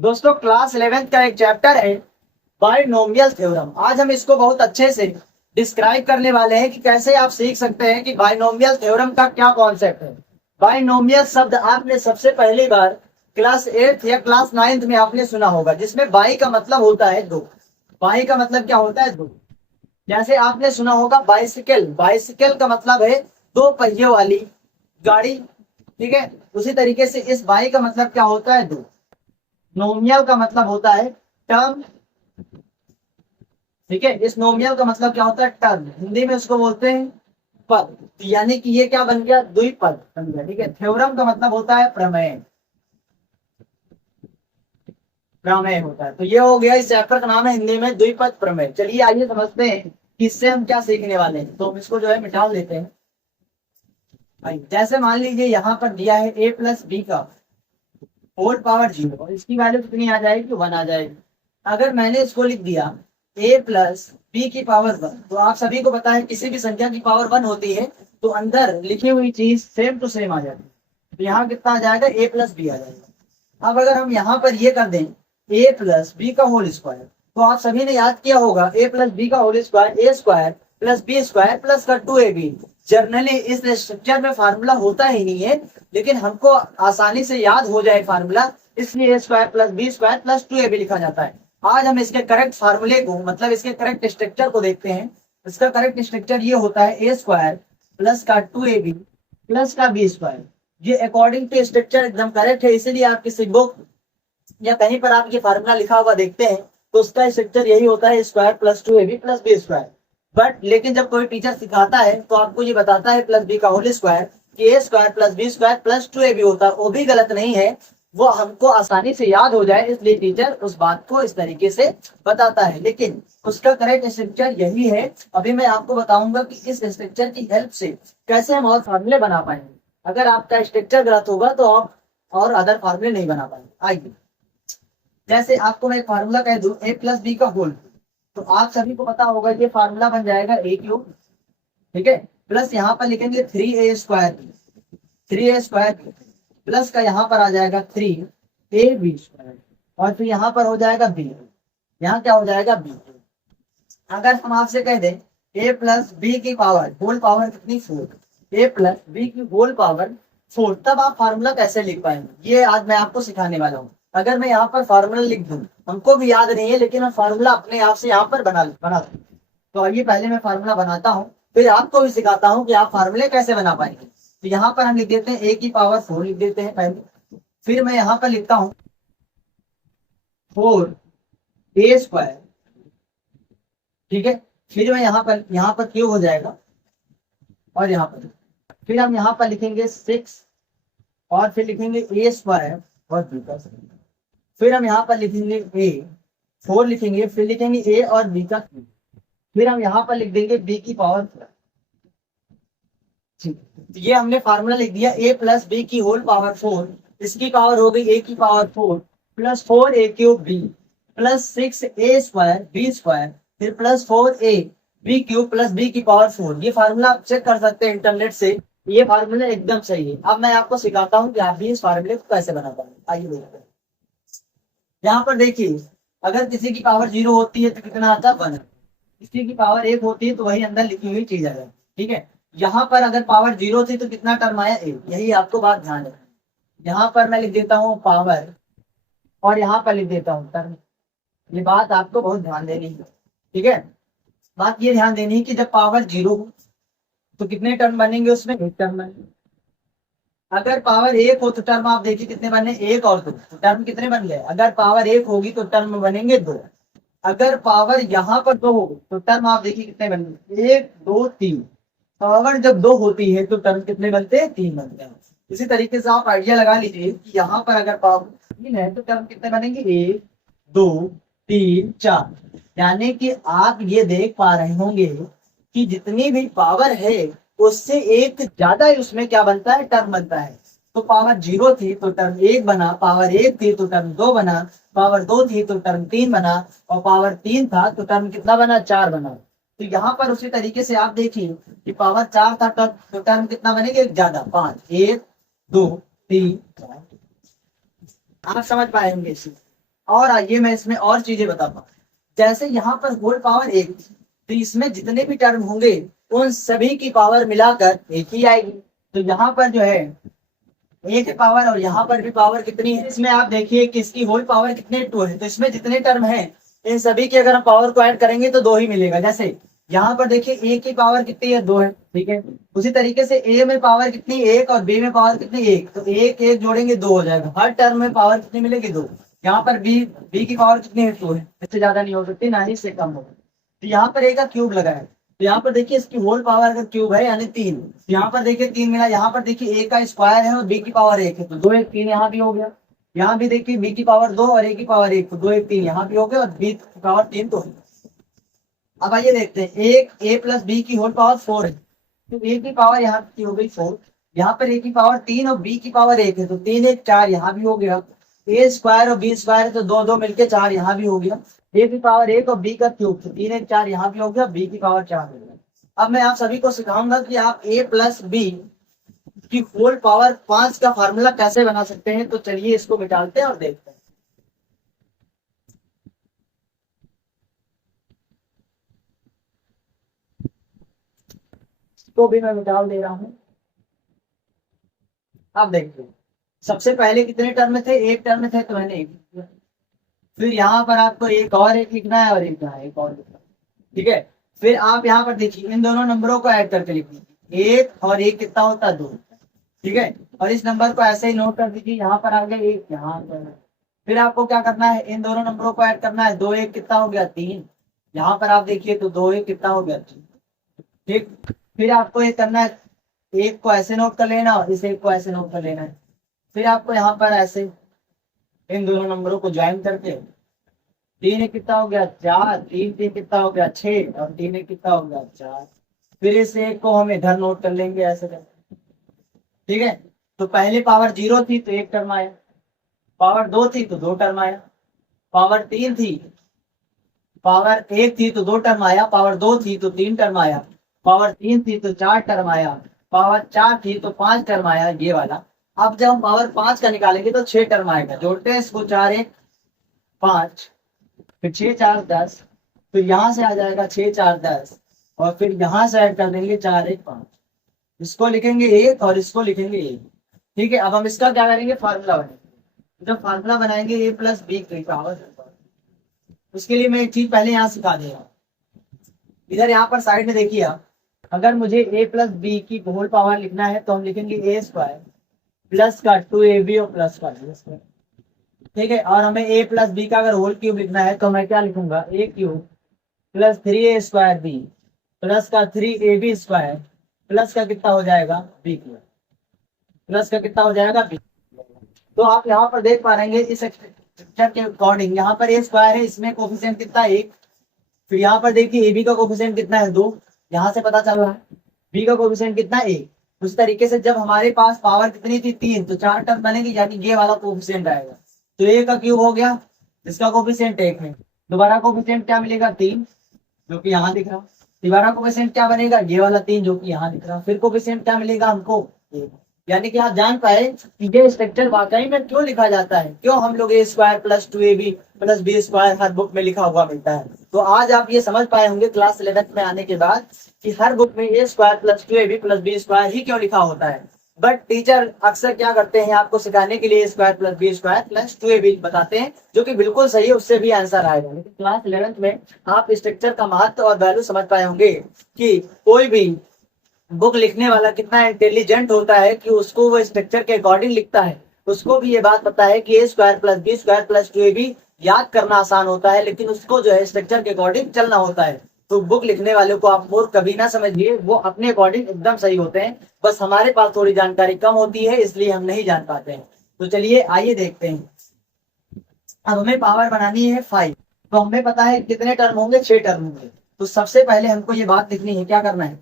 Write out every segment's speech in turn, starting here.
दोस्तों class 11th का एक चैप्टर है बाइनोमियल थ्योरम। आज हम इसको बहुत अच्छे से डिस्क्राइब करने वाले हैं कि कैसे आप सीख सकते हैं कि बाइनोमियल थ्योरम का क्या कॉन्सेप्ट है। बाइनोमियल शब्द आपने सबसे पहली बार क्लास 8th या क्लास 9th में आपने सुना होगा, जिसमें बाई का मतलब होता है दो। बाई का मतलब क्या होता है? दो। जैसे आपने सुना होगा बाइसिकल, बाइसिकल का मतलब है दो पहियों वाली गाड़ी। ठीक है, उसी तरीके से इस बाई का मतलब क्या होता है? दो। नोमियल का मतलब होता है टर्म। ठीक है, इस नोमियल का मतलब क्या होता है? टर्म। हिंदी में उसको बोलते हैं पद। यानी कि ये क्या बन गया? द्विपद बन गया। ठीक है, थ्योरम का मतलब होता है प्रमेय। प्रमेय होता है, तो ये हो गया। इस चैप्टर का नाम है हिंदी में द्विपद प्रमेय। चलिए आइए समझते हैं कि इससे हम क्या सीखने वाले हैं। तो हम इसको जो है मिटा लेते हैं। जैसे मान लीजिए यहाँ पर दिया है a प्लस बी का होल पावर 0 और इसकी वैल्यू कितनी आ जाएगी? 1 आ जाएगी। अगर मैंने इसको लिख दिया a प्लस बी की पावर 1, तो आप सभी को पता है किसी भी संख्या की पावर 1 होती है तो अंदर लिखी हुई चीज सेम टू सेम आ जाती है। तो यहाँ कितना आ जाएगा? a प्लस बी आ जाएगा। अब अगर हम यहाँ पर ये कर दें a प्लस बी का होल स्क्वायर, तो आप सभी ने याद किया होगा a प्लस बी का whole square A square plus B square plus का 2ab। जनरली इस स्ट्रक्चर में फार्मूला होता ही नहीं है, लेकिन हमको आसानी से याद हो जाए फार्मूला, इसलिए A square plus B square plus 2ab लिखा जाता है। आज हम इसके करेक्ट फार्मूले को, मतलब इसके करेक्ट स्ट्रक्चर को देखते हैं। इसका करेक्ट स्ट्रक्चर ये होता है ए स्क्वायर प्लस का 2ab प्लस का बी स्क्वायर। ये अकॉर्डिंग टू स्ट्रक्चर एकदम करेक्ट है, इसीलिए आप किसी बुक या कहीं पर आप ये फार्मूला लिखा हुआ देखते हैं तो उसका स्ट्रक्चर यही होता है square plus 2ab plus B square. But लेकिन जब कोई टीचर सिखाता है तो आपको ये बताता है प्लस बी का होल स्क्वायर कि A square plus B square plus 2ab होता है, वो भी गलत नहीं है। वो हमको आसानी से याद हो जाए इसलिए टीचर उस बात को इस तरीके से बताता है, लेकिन उसका करेक्ट स्ट्रक्चर यही है। अभी मैं आपको बताऊंगा कि इस स्ट्रक्चर की हेल्प से कैसे हम और फार्मूले बना पाएंगे। अगर आपका स्ट्रक्चर गलत होगा तो आप और अदर फार्मूले नहीं बना पाएंगे। आइए, जैसे आपको मैं एक फार्मूला कह दूं ए प्लस बी का होल, तो आप सभी को पता होगा ये फार्मूला बन जाएगा ए क्यूब। ठीक है, प्लस यहाँ पर लिखेंगे 3a square, 3a square plus का यहाँ पर आ जाएगा 3ab स्क्वायर और फिर यहाँ पर हो जाएगा b। यहाँ क्या हो जाएगा? b। अगर हम आपसे कह दें a प्लस बी की पावर होल पावर कितनी? 4। a प्लस बी की होल पावर 4, तब आप फार्मूला कैसे लिख पाएंगे? ये आज मैं आपको सिखाने वाला हूँ। अगर मैं यहाँ पर फार्मूला लिख दूं, हमको भी याद नहीं है लेकिन मैं फार्मूला अपने आप से यहाँ पर बना दूं। तो आइए पहले मैं फार्मूला बनाता हूँ, फिर आपको भी सिखाता हूँ कि आप फार्मूले कैसे बना पाएंगे। तो यहाँ पर हम लिख देते हैं a की पावर 4 लिख देते हैं पहले। फिर मैं यहाँ पर लिखता हूँ 4a स्क्वायर। ठीक है, फिर मैं यहाँ पर क्यूब हो जाएगा और यहाँ पर फिर हम यहाँ पर लिखेंगे 6 और फिर लिखेंगे a स्क्वायर और b का स्क्वायर। फिर हम यहाँ पर लिखेंगे a 4 लिखेंगे, फिर लिखेंगे a और b का क्यूब। फिर हम यहाँ पर लिख देंगे b की पावर 4। ठीक, तो ये हमने फार्मूला लिख दिया a प्लस बी की होल पावर 4, इसकी पावर हो गई a की power 4 plus 4a cube b plus 6a square B square फिर plus 4a B cube plus b की पावर 4। ये फार्मूला आप चेक कर सकते हैं इंटरनेट से, ये फार्मूला एकदम सही है। अब मैं आपको सिखाता हूँ कि आप भी इस फार्मूले को कैसे बना पाएंगे। आइए देखते हैं। यहाँ पर देखिए, अगर किसी की पावर 0 होती है तो कितना आता है? 1। किसी की पावर 1 होती है तो वही अंदर लिखी हुई चीज आ जाए। ठीक है, यहाँ पर अगर पावर 0 थी तो कितना टर्म आया? 1। यही आपको बात ध्यान है। यहाँ पर मैं लिख देता हूँ पावर और यहाँ पर लिख देता हूँ टर्म। ये बात आपको बहुत ध्यान देनी है। ठीक है, बात ये ध्यान देनी है कि जब पावर 0 हो तो कितने टर्म बनेंगे? उसमें 1 टर्म बनेंगे। अगर पावर 1 हो तो टर्म आप देखिए कितने बने? 1 और 2, तो टर्म कितने बन गए? अगर पावर 1 होगी तो टर्म बनेंगे 2। अगर पावर यहाँ पर 2 हो तो टर्म आप देखिए कितने बनेंगे? 1 2 3। पावर जब 2 होती है तो टर्म कितने बनते हैं? 3 बनते हैं। इसी तरीके से आप आइडिया लगा लीजिए कि यहाँ पर अगर पावर 3 है तो टर्म कितने बनेंगे? 1 2 3 4। यानी कि आप ये देख पा रहे होंगे कि जितनी भी पावर है उससे एक ज्यादा ही उसमें क्या बनता है? टर्म बनता है। तो पावर 0 थी तो टर्म 1 बना, पावर 1 थी तो टर्म 2 बना, पावर 2 थी तो टर्म 3 बना और पावर 3 था तो टर्म कितना बना? 4 बना। तो यहाँ पर उसी तरीके से आप देखिए कि पावर 4 था तो टर्म कितना बनेगा? एक ज्यादा, 5। 1 2 3 4। आप समझ पाएंगे इसी। और आइए मैं इसमें और चीजें बताता हूँ। जैसे यहाँ पर होल पावर एक, तो इसमें जितने भी टर्म होंगे उन सभी की पावर मिलाकर एक ही आएगी। तो यहाँ पर जो है एक पावर और यहाँ पर भी पावर कितनी है, इसमें आप देखिए कि इसकी होल पावर कितने 2 है। तो इसमें जितने टर्म है इन सभी की अगर हम पावर को ऐड करेंगे तो 2 ही मिलेगा। जैसे यहाँ पर देखिए ए की पावर कितनी है, 2 है, ठीक है। उसी तरीके से ए में पावर कितनी, 1, और बी में पावर कितनी, 1। तो एक एक जोड़ेंगे 2 हो जाएगा। हर टर्म में पावर कितनी मिलेगी, 2। यहाँ पर बी की पावर कितनी है, 2 है, इससे ज्यादा नहीं हो सकती, ना ही इससे कम होगा। तो यहाँ पर ए का क्यूब लगा है, तो यहाँ पर देखिए इसकी होल पावर अगर क्यूब है यानी 3, यहाँ पर देखिए 3 मिला। यहाँ पर देखिए ए का स्क्वायर है और बी की पावर 1 है, तो 2 1 3 यहाँ भी हो गया। यहाँ भी देखिए बी की पावर 2 और ए की पावर 1, तो 2 1 3 यहाँ भी हो गया, और बी की पावर 3 तो है। अब आइए देखते हैं, एक ए प्लस बी की होल पावर 4 है, तो ए की पावर यहाँ की हो गई 4। यहाँ पर ए की पावर 3 और बी की पावर 1 है, तो 3 1 4 यहाँ भी हो गया। ए स्क्वायर और बी स्क्वायर है, तो 2 2 मिलके 4 यहाँ भी हो गया। ए की पावर 1 और बी का क्यूब, तो 3 1 4 यहाँ भी हो गया, बी की पावर 4 हो गया। अब मैं आप सभी को सिखाऊंगा कि आप ए प्लस बी की होल पावर 5 का फार्मूला कैसे बना सकते हैं। तो चलिए इसको मिटाते हैं और देखते हैं। तो भी मैं निकाल दे रहा हूं। अब देखिए सबसे पहले कितने टर्म में थे, एक टर्म में थे, तो मैंने एक लिख दिया। फिर यहाँ पर आपको एक और एक लिखना है और एक यहाँ एक और लिखना है, ठीक है। फिर आप यहाँ पर देखिए इन दोनों नंबरों को ऐड करके लिखिए, एक और एक कितना होता है, 2, ठीक है। और इस नंबर को ऐसे ही नोट कर दीजिए, यहाँ पर आ गया एक, यहाँ पर। फिर आपको क्या करना है, इन दोनों नंबरों को ऐड करना है, 2 1 कितना हो गया, 3। यहाँ पर आप देखिए तो 2 1 कितना हो गया, 3, ठीक। फिर आपको ये करना है, एक को ऐसे नोट कर लेना और इस एक को ऐसे नोट कर लेना है। फिर आपको यहाँ पर ऐसे इन दोनों नंबरों को ज्वाइन करके 3 1 कितना हो गया, 4, 3 3 कितना हो गया, 6, और 3 1 कितना हो गया, 4। फिर इस एक को हम इधर नोट कर लेंगे ऐसे करके, ठीक है। तो पहले पावर 0 थी तो एक टर्म आया, पावर 2 थी तो 2 टर्म आया, पावर 3 थी, पावर 1 थी तो 2 टर्म आया, पावर 2 थी तो 3 टर्म आया, पावर 3 थी तो 4 टर्म आया, पावर 4 थी तो 5 टर्म आया, ये वाला। अब जब हम पावर 5 का निकालेंगे तो 6 टर्म आएगा। जोड़ते हैं इसको, 4 1 5, फिर 6 4 10, फिर यहाँ से आ जाएगा 6 4 10, और फिर यहाँ से ऐड कर देंगे 4 1 5। इसको लिखेंगे 1 और इसको लिखेंगे 1, ठीक है। अब हम इसका क्या करेंगे, फार्मूला बनाएंगे। जब फार्मूला बनाएंगे ए प्लस बी की पावर, उसके लिए मैं एक चीज पहले यहाँ सिखा दे रहा हूँ। इधर यहाँ पर साइड में देखिए आप, अगर मुझे ए प्लस बी की होल पावर लिखना है तो हम लिखेंगे ए स्क्वायर प्लस का 2ab और प्लस का बी स्क्वायर, ठीक है। और हमें ए प्लस बी का अगर होल क्यूब लिखना है तो मैं क्या लिखूंगा, A cube plus 3a square B plus का 3ab स्क्वायर प्लस का कितना हो जाएगा, बी क्यूब, प्लस का कितना हो जाएगा, बी। तो आप यहाँ पर देख पा रहे हैं इस स्ट्रक्चर के अकॉर्डिंग, यहाँ पर ए स्क्वायर है, इसमें कोफिशिएंट कितना है, 1। फिर यहाँ पर देखिए ए बी का कोफिशिएंट कितना है, 2, यहाँ से पता चल रहा है। बी का कोफिशिएंट कितना है, 1। उस तरीके से जब हमारे पास पावर कितनी थी, 3, तो 4 टर्म बनेगी, यानी ये वाला कोफिशिएंट आएगा। तो ए का क्यूब हो गया, इसका कोफिशिएंट 1 है, दोबारा कोफिशिएंट क्या मिलेगा, 3, जो कि यहाँ दिख रहा। दोबारा कोफिशिएंट क्या बनेगा, ये वाला 3 जो कि यहाँ दिख रहा। फिर कोफिशिएंट क्या मिलेगा हमको, 1। यानी कि आप जान पाए कि ये स्ट्रक्चर वाकई में क्यों लिखा जाता है, क्यों हम लोग A square plus 2ab plus B square हर बुक में लिखा हुआ मिलता है। तो आज आप ये समझ पाए होंगे क्लास 11th में आने के बाद कि हर बुक में A square plus 2ab plus B square ही क्यों लिखा होता है। बट टीचर अक्सर क्या करते हैं, आपको सिखाने के लिए A square plus B square plus 2ab बताते हैं, जो कि बिल्कुल सही है, उससे भी आंसर आएगा। लेकिन क्लास 11th में आप स्ट्रक्चर का महत्व और वैल्यू समझ पाए होंगे कि कोई भी बुक लिखने वाला कितना इंटेलिजेंट होता है कि उसको वो स्ट्रक्चर के अकॉर्डिंग लिखता है। उसको भी ये बात पता है कि A square plus B square plus 2ab याद करना आसान होता है, लेकिन उसको जो है स्ट्रक्चर के अकॉर्डिंग चलना होता है। तो बुक लिखने वाले को आप मूर्ख कभी ना समझिए, वो अपने अकॉर्डिंग एकदम सही होते हैं, बस हमारे पास थोड़ी जानकारी कम होती है, इसलिए हम नहीं जान पाते हैं। तो चलिए आइए देखते हैं। अब हमें पावर बनानी है 5, तो हमें पता है कितने टर्म होंगे, 6 टर्म होंगे। तो सबसे पहले हमको ये बात लिखनी है, क्या करना है,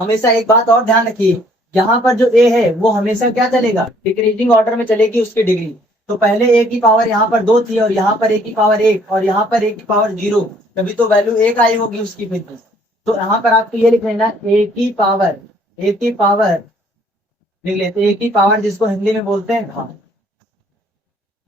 हमेशा एक बात और ध्यान रखिए, यहाँ पर जो ए है वो हमेशा क्या चलेगा, डिक्रीजिंग ऑर्डर में चलेगी उसकी डिग्री। तो पहले ए की पावर यहाँ पर 2 थी और यहाँ पर ए की पावर 1 और यहाँ पर ए की पावर 0, तभी तो वैल्यू 1 आई होगी उसकी फिर। तो यहाँ पर आपको ये लिख लेना ए की पावर लिख लेते, ए की पावर जिसको हिंदी में बोलते हैं घात,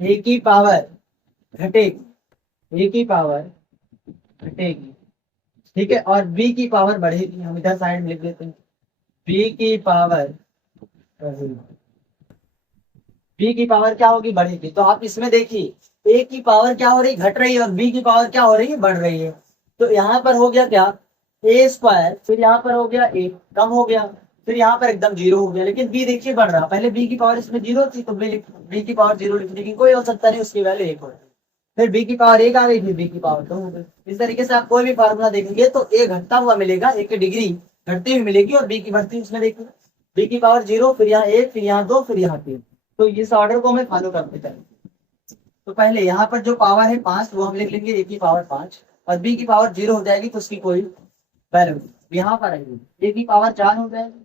ए की पावर घटेगी, ए की पावर घटेगी, ठीक है, और बी की पावर बढ़ेगी। हम इधर साइड में लिख देते हैं, बी की पावर बढ़ेगी, बी की पावर क्या होगी, बढ़ेगी। तो आप इसमें देखिए ए की पावर क्या हो रही, घट रही है, और बी की पावर क्या हो रही है, बढ़ रही है। तो यहाँ पर हो गया क्या, ए स्क्वायर, फिर यहाँ पर हो गया ए, कम हो गया, फिर यहाँ पर एकदम जीरो हो गया। लेकिन बी देखिए बढ़ रहा, पहले बी की पावर इसमें जीरो थी, तो बी की पावर जीरो लिखने की कोई आवश्यकता नहीं, उसकी वैल्यू एक हो गई। फिर बी की पावर एक आ गई, फिर बी की पावर दो हो गई। इस तरीके से आप कोई भी फार्मूला देखेंगे तो ए घटता हुआ मिलेगा, ए की डिग्री घटती हुई मिलेगी, और बी की बढ़ती उसमें देखिए, बी की पावर जीरो, फिर यहाँ एक, फिर यहाँ दो, फिर यहाँ तीन। तो इस ऑर्डर को हमें फॉलो करते चलेंगे। तो पहले यहाँ पर जो पावर है 5, वो हम लिख लेंगे ए की पावर 5, और बी की पावर जीरो हो जाएगी तो उसकी कोई वैल्यू यहाँ पर आएगी। ए की पावर 4 हो जाएगी,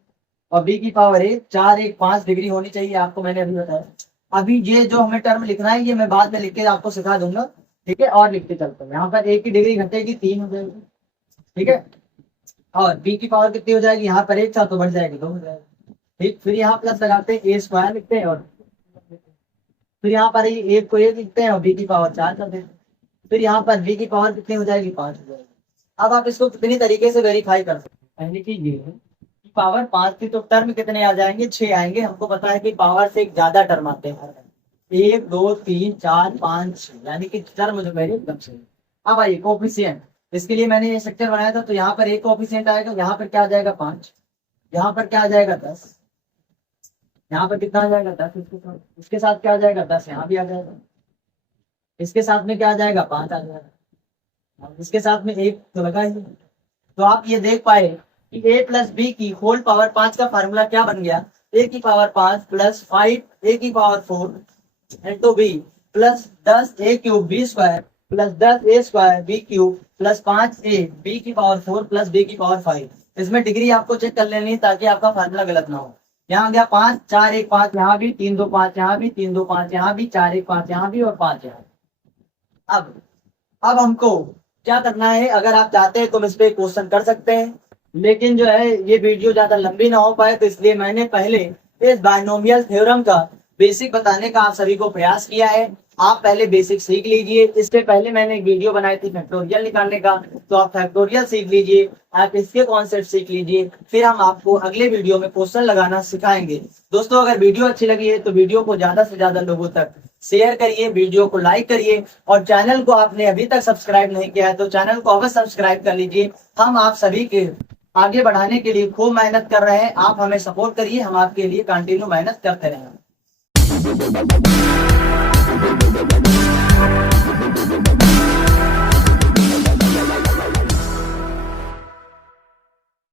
और बी की पावर 1, 4 1 5 डिग्री होनी चाहिए, आपको मैंने अभी बताया। अभी ये जो हमें टर्म लिखना है ये मैं बाद में लिख के आपको सिखा दूंगा, ठीक है। और लिखते चलते हैं, यहाँ पर ए की डिग्री घटेगी 3 हो जाएगी, ठीक है, और बी की पावर कितनी हो जाएगी, यहाँ पर 1 था तो बढ़ जाएगी 2 हो जाएगी, ठीक। फिर यहाँ प्लस लगाते हैं, ए स्क्वायर लिखते हैं, और फिर यहाँ पर एक को एक लिखते हैं और बी की पावर 4 कर देते हैं। फिर यहाँ पर बी की पावर कितनी हो जाएगी, 5 हो जाएगी। अब आप इसको कितनी तरीके से वेरीफाई कर सकते हैं, पहले की ये है कि पावर 5 थी तो टर्म कितने आ जाएंगे, 6 आएंगे। हमको पता है कि पावर से एक ज्यादा टर्म आते हैं, 1 2 3 4 5 6, यानी कि टर्म जो मेरे एकदम सही। अब आइए कोफिशिएंट, इसके लिए मैंने ये सेक्टर बनाया था, तो यहाँ पर एक कोफिशिएंट आएगा, यहाँ पर क्या आ जाएगा 5, यहाँ पर क्या आ जाएगा 10, यहाँ पर कितना आ जाएगा 10, इसके साथ क्या आ जाएगा 10, यहाँ भी आ जाएगा, इसके साथ में क्या आ जाएगा 5 आ जाएगा, इसके साथ में 1 तो लगा ही। तो आप ये देख पाए कि a प्लस बी की होल पावर 5 का फार्मूला क्या बन गया, a की पावर 5 प्लस 5 a की power 4 into b plus 10 a cube b square plus 10 a square b cube plus 5 a b की पावर 4 प्लस b की पावर 5। इसमें डिग्री आपको चेक कर लेनी है ताकि आपका फार्मूला गलत ना हो। यहाँ आ गया 5 4 1 5, यहाँ भी 3 2 5, यहाँ भी 3 2 5, यहाँ भी 4 1 5, यहाँ भी और 5 यहाँ। अब हमको क्या करना है, अगर आप चाहते हैं तो इस पे क्वेश्चन कर सकते हैं, लेकिन जो है ये वीडियो ज्यादा लंबी ना हो पाए, तो इसलिए मैंने पहले इस बायनोमियल थ्योरम का बेसिक बताने का आप सभी को प्रयास किया है। आप पहले बेसिक सीख लीजिए। इससे पहले मैंने एक वीडियो बनाई थी फैक्टोरियल निकालने का, तो आप फैक्टोरियल सीख लीजिए, आप इसके कॉन्सेप्ट सीख लीजिए, फिर हम आपको अगले वीडियो में क्वेश्चन लगाना सिखाएंगे। दोस्तों अगर वीडियो अच्छी लगी है तो वीडियो को ज्यादा से ज्यादा लोगों तक शेयर करिए, वीडियो को लाइक करिए, और चैनल को आपने अभी तक सब्सक्राइब नहीं किया है तो चैनल को अवश्य सब्सक्राइब कर लीजिए। हम आप सभी के आगे बढ़ाने के लिए खूब मेहनत कर रहे हैं, आप हमें सपोर्ट करिए, हम आपके लिए कंटिन्यू मेहनत करते रहेंगे।